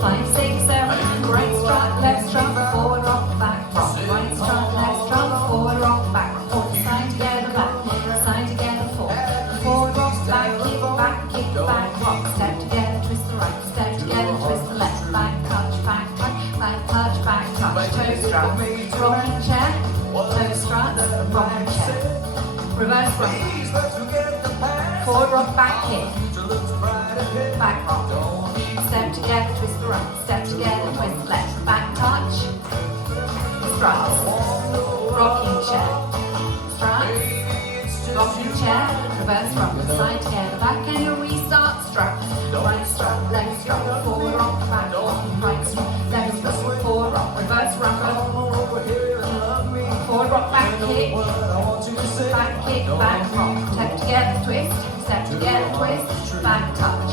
Five, six, seven, right strut, left strut, forward rock, back rock, right strut, left strut, forward rock, back rock, forward side together, side together, forward rock, back kick, back rock, step together, twist the right, step together, twist the left, back touch, back touch, toe strut, rocking chair, toe strut, rocking chair, reverse rock, forward rock, back kick, back rock. Step together, twist the right, step together, twist left, back touch, struts, rocking chair, struts, rocking chair, reverse rock, side together, back and a restart, strut, right strut, left strut, forward rock, back rock, right strut, left strut, forward rock, reverse rock, forward rock, back kick, back rock, step together, twist, step together, twist, back touch.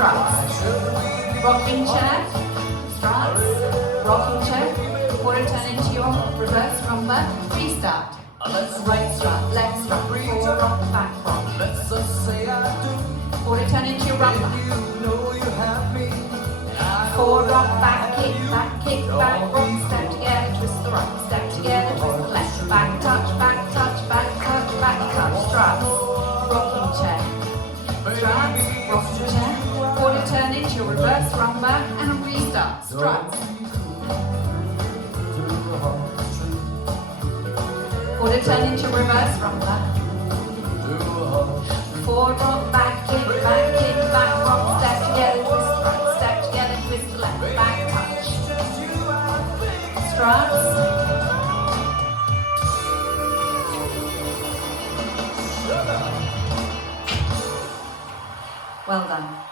Struts, rocking chair, struts, rocking chair, forward turn into your reverse rumba, restart, right strut, left strut, forward rock, back rock, forward turn into your rumba, forward rock, back kick, back rock, step together, twist the right, step together, twist the left, back touch, back touch, back touch, back touch, struts, rocking chair, struts, rocking chair, forward turn into your reverse rumba and restart, struts. Forward turn into reverse rumba. Forward rock, back kick, back rock, step together, twist right, step together, twist left, back touch. Struts. Well done.